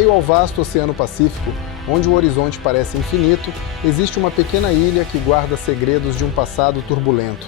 meio ao vasto Oceano Pacífico, onde o horizonte parece infinito, existe uma pequena ilha que guarda segredos de um passado turbulento.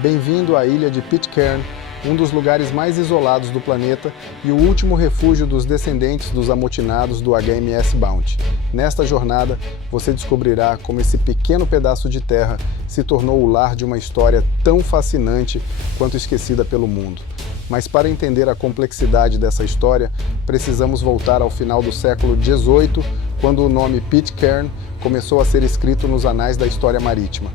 Bem-vindo à ilha de Pitcairn, um dos lugares mais isolados do planeta e o último refúgio dos descendentes dos amotinados do HMS Bounty. Nesta jornada, você descobrirá como esse pequeno pedaço de terra se tornou o lar de uma história tão fascinante quanto esquecida pelo mundo. Mas para entender a complexidade dessa história, precisamos voltar ao final do século XVIII, quando o nome Pitcairn começou a ser escrito nos anais da história marítima.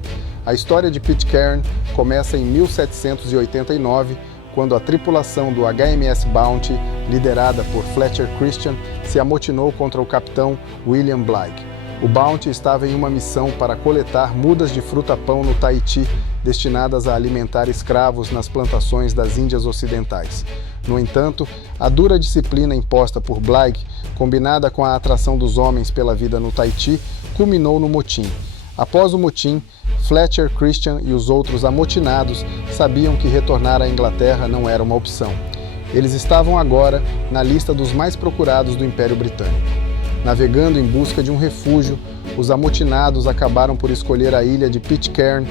A história de Pitcairn começa em 1789, quando a tripulação do HMS Bounty, liderada por Fletcher Christian, se amotinou contra o capitão William Bligh. O Bounty estava em uma missão para coletar mudas de fruta-pão no Tahiti, destinadas a alimentar escravos nas plantações das Índias Ocidentais. No entanto, a dura disciplina imposta por Bligh, combinada com a atração dos homens pela vida no Tahiti, culminou no motim. Após o motim, Fletcher Christian e os outros amotinados sabiam que retornar à Inglaterra não era uma opção. Eles estavam agora na lista dos mais procurados do Império Britânico. Navegando em busca de um refúgio, os amotinados acabaram por escolher a ilha de Pitcairn,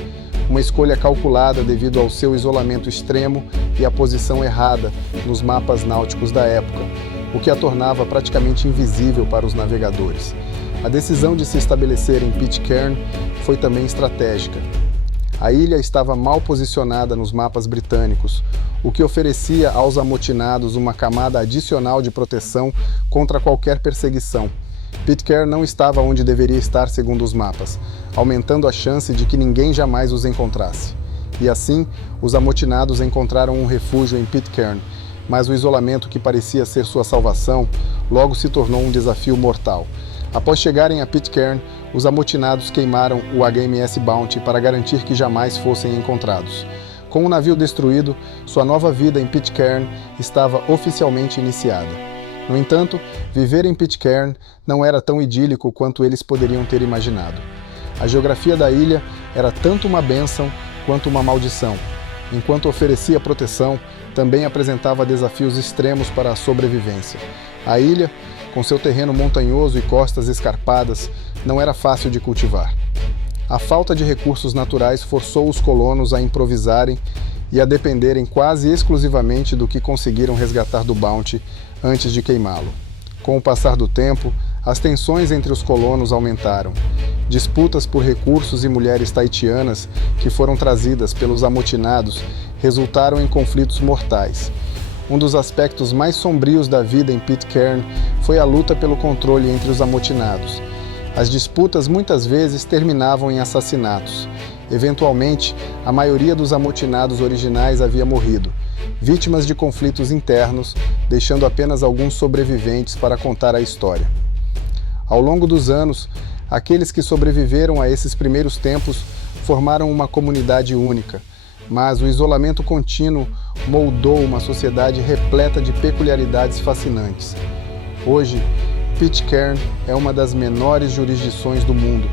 uma escolha calculada devido ao seu isolamento extremo e à posição errada nos mapas náuticos da época, o que a tornava praticamente invisível para os navegadores. A decisão de se estabelecer em Pitcairn foi também estratégica. A ilha estava mal posicionada nos mapas britânicos, o que oferecia aos amotinados uma camada adicional de proteção contra qualquer perseguição. Pitcairn não estava onde deveria estar segundo os mapas, aumentando a chance de que ninguém jamais os encontrasse. E assim, os amotinados encontraram um refúgio em Pitcairn, mas o isolamento que parecia ser sua salvação logo se tornou um desafio mortal. Após chegarem a Pitcairn, os amotinados queimaram o HMS Bounty para garantir que jamais fossem encontrados. Com o navio destruído, sua nova vida em Pitcairn estava oficialmente iniciada. No entanto, viver em Pitcairn não era tão idílico quanto eles poderiam ter imaginado. A geografia da ilha era tanto uma bênção quanto uma maldição. Enquanto oferecia proteção, também apresentava desafios extremos para a sobrevivência. A ilha, com seu terreno montanhoso e costas escarpadas, não era fácil de cultivar. A falta de recursos naturais forçou os colonos a improvisarem e a dependerem quase exclusivamente do que conseguiram resgatar do Bounty antes de queimá-lo. Com o passar do tempo, as tensões entre os colonos aumentaram. Disputas por recursos e mulheres tahitianas que foram trazidas pelos amotinados resultaram em conflitos mortais. Um dos aspectos mais sombrios da vida em Pitcairn foi a luta pelo controle entre os amotinados. As disputas muitas vezes terminavam em assassinatos. Eventualmente, a maioria dos amotinados originais havia morrido, vítimas de conflitos internos, deixando apenas alguns sobreviventes para contar a história. Ao longo dos anos, aqueles que sobreviveram a esses primeiros tempos formaram uma comunidade única, mas o isolamento contínuo moldou uma sociedade repleta de peculiaridades fascinantes. Hoje, Pitcairn é uma das menores jurisdições do mundo,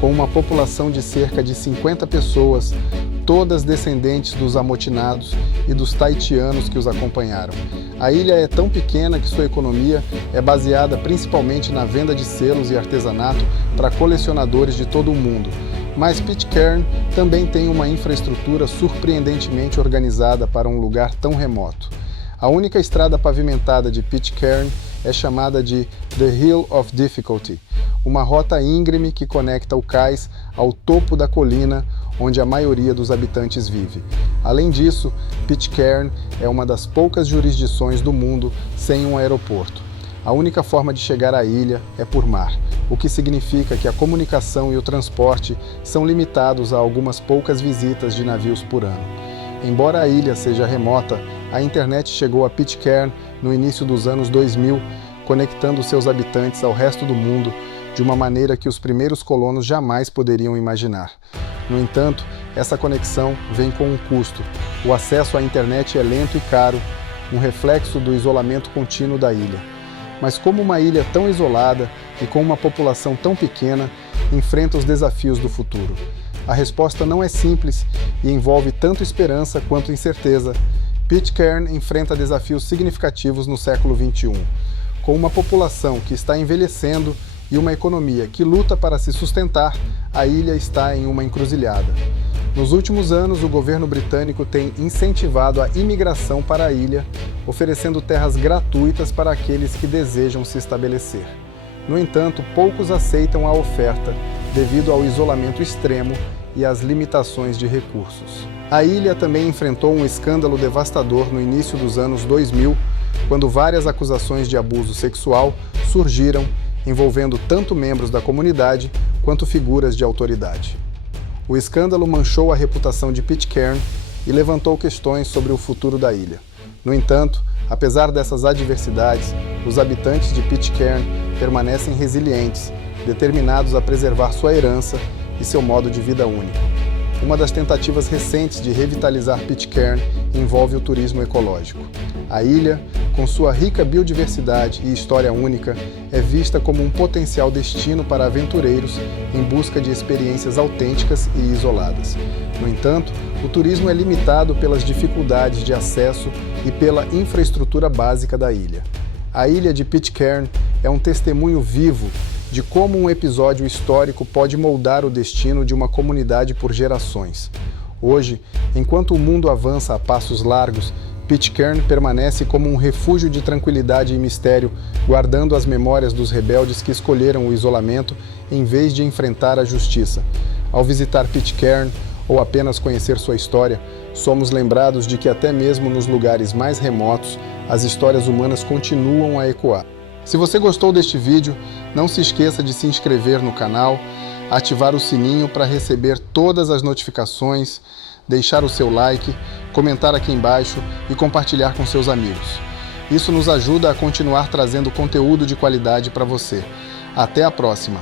com uma população de cerca de 50 pessoas, todas descendentes dos amotinados e dos tahitianos que os acompanharam. A ilha é tão pequena que sua economia é baseada principalmente na venda de selos e artesanato para colecionadores de todo o mundo. Mas Pitcairn também tem uma infraestrutura surpreendentemente organizada para um lugar tão remoto. A única estrada pavimentada de Pitcairn é chamada de The Hill of Difficulty, uma rota íngreme que conecta o cais ao topo da colina onde a maioria dos habitantes vive. Além disso, Pitcairn é uma das poucas jurisdições do mundo sem um aeroporto. A única forma de chegar à ilha é por mar, o que significa que a comunicação e o transporte são limitados a algumas poucas visitas de navios por ano. Embora a ilha seja remota, a internet chegou a Pitcairn no início dos anos 2000, conectando seus habitantes ao resto do mundo de uma maneira que os primeiros colonos jamais poderiam imaginar. No entanto, essa conexão vem com um custo. O acesso à internet é lento e caro, um reflexo do isolamento contínuo da ilha. Mas como uma ilha tão isolada e com uma população tão pequena enfrenta os desafios do futuro? A resposta não é simples e envolve tanto esperança quanto incerteza. Pitcairn enfrenta desafios significativos no século XXI. Com uma população que está envelhecendo e uma economia que luta para se sustentar, a ilha está em uma encruzilhada. Nos últimos anos, o governo britânico tem incentivado a imigração para a ilha, oferecendo terras gratuitas para aqueles que desejam se estabelecer. No entanto, poucos aceitam a oferta devido ao isolamento extremo e às limitações de recursos. A ilha também enfrentou um escândalo devastador no início dos anos 2000, quando várias acusações de abuso sexual surgiram, envolvendo tanto membros da comunidade quanto figuras de autoridade. O escândalo manchou a reputação de Pitcairn e levantou questões sobre o futuro da ilha. No entanto, apesar dessas adversidades, os habitantes de Pitcairn permanecem resilientes, determinados a preservar sua herança e seu modo de vida único. Uma das tentativas recentes de revitalizar Pitcairn envolve o turismo ecológico. A ilha, com sua rica biodiversidade e história única, é vista como um potencial destino para aventureiros em busca de experiências autênticas e isoladas. No entanto, o turismo é limitado pelas dificuldades de acesso e pela infraestrutura básica da ilha. A ilha de Pitcairn é um testemunho vivo de como um episódio histórico pode moldar o destino de uma comunidade por gerações. Hoje, enquanto o mundo avança a passos largos, Pitcairn permanece como um refúgio de tranquilidade e mistério, guardando as memórias dos rebeldes que escolheram o isolamento em vez de enfrentar a justiça. Ao visitar Pitcairn, ou apenas conhecer sua história, somos lembrados de que até mesmo nos lugares mais remotos, as histórias humanas continuam a ecoar. Se você gostou deste vídeo, não se esqueça de se inscrever no canal, ativar o sininho para receber todas as notificações, deixar o seu like, comentar aqui embaixo e compartilhar com seus amigos. Isso nos ajuda a continuar trazendo conteúdo de qualidade para você. Até a próxima!